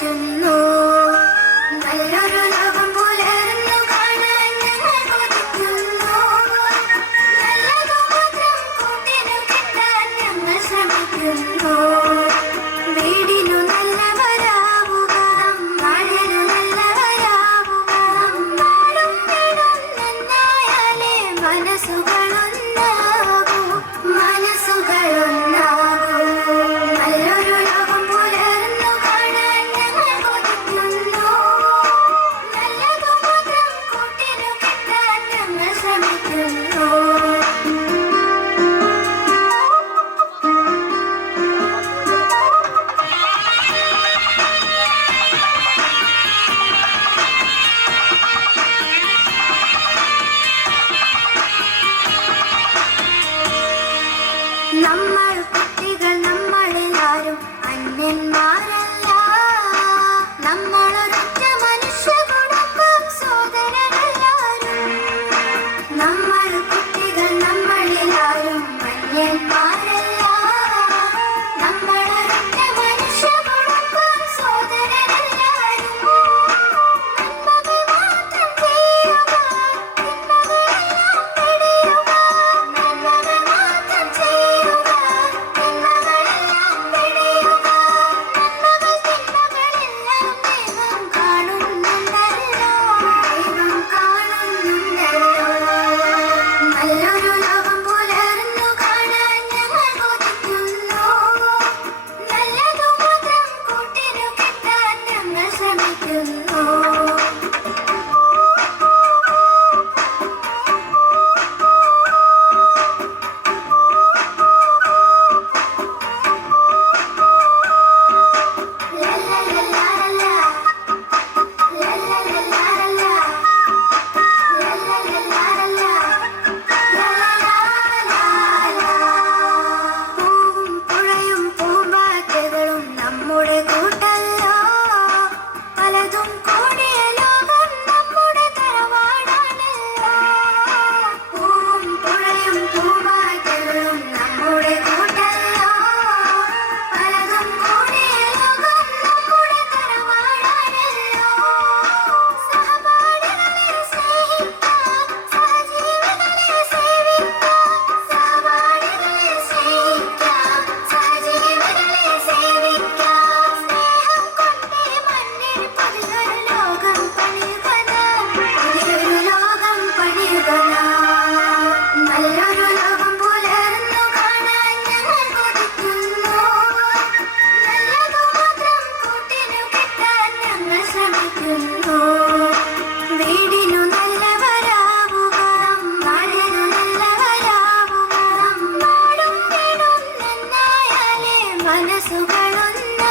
കൊതിക്കുന്നു. നല്ലൊരു ലോകം പുലർന്നു കാണാൻ ഞങ്ങൾ കൊതിക്കുന്നു. നല്ലതു മാത്രം കൂട്ടിനു കിട്ടാൻ ഞങ്ങൾ ശ്രമിക്കുന്നു. വീടിനു നല്ലവരാവുക, നാടിനു നല്ലവരാവുക. നാടും വീടും നന്നായാലേ മനസ്സുകളൊന്നാകൂ, മനസ്സുകളൊന്നാകൂ. നല്ലൊരു ലോകം പുലർന്നു കാണാൻ ഞങ്ങൾ കൊതിക്കുന്നു. നല്ലതു മാത്രം കൂട്ടിനു കിട്ടാൻ ഞങ്ങൾ ശ്രമിക്കുന്നു. നമ്മൾ കുട്ടികൾ നമ്മളെല്ലാരും അന്യന്മാരല്ല. നമ്മളൊരൊറ്റ മനുഷ്യ കുടുംബം, സോദരരെല്ലാരും. നമ്മൾ കുട്ടികൾ നമ്മളെല്ലാരും അന്യന്മാരല്ല. നമ്മളൊരൊറ്റ മനുഷ്യ കുടുംബം, സോദരരെല്ലാരും. നന്മകൾ മാത്രം ചെയ്യുക, തിന്മകളെല്ലാം വെടിയുക. നന്മകൾ മാത്രം ചെയ്യുക, തിന്മകളെല്ലാം വെടിയുക. നന്മകൾ തിന്മകളെല്ലാം ദൈവം കാണുന്നുണ്ടല്ലോ, ദൈവം കാണുന്നുണ്ടല്ലോ. നല്ലൊരു ലോകം പുലർന്നു കാണാൻ ഞങ്ങൾ കൊതിക്കുന്നു. നല്ലതു മാത്രം കൂട്ടിനു കിട്ടാൻ ഞങ്ങൾ ശ്രമിക്കുന്നു. പൂവും പുഴയും പൂമ്പാറ്റകളും നമ്മുടെ കൂട്ടല്ലോ. പലതും കൂടിയ ലോകം നമ്മുടെ തറവാടാണല്ലോ. പൂവും പുഴയും പൂമ്പാറ്റകളും നമ്മുടെ കൂട്ടല്ലോ. പലതും കൂടിയ ലോകം നമ്മുടെ തറവാടാണല്ലോ. സഹപാഠികളെ സ്നേഹിക്കാം, സഹജീവികളെ സേവിക്കാം. സഹപാഠികളെ സ്നേഹിക്കാം, സഹജീവികളെ സേവിക്കാം. സ്നേഹം കൊണ്ടേ മണ്ണിൽ പുതിയൊരു ലോകം പണിയുക നാം, പുതിയൊരു ലോകം പണിയുക നാം. നല്ലൊരു ലോകം പുലർന്നു കാണാൻ ഞങ്ങൾ കൊതിക്കുന്നു. നല്ലതു മാത്രം കൂട്ടിനു കിട്ടാൻ ഞങ്ങൾ ശ്രമിക്കുന്നു. വീടിനു നല്ലവരാവുക, നാടിനു നല്ലവരാവുക. നാടും വീടും നന്നായാലേ മനസ്സുകളൊന്നാകൂ,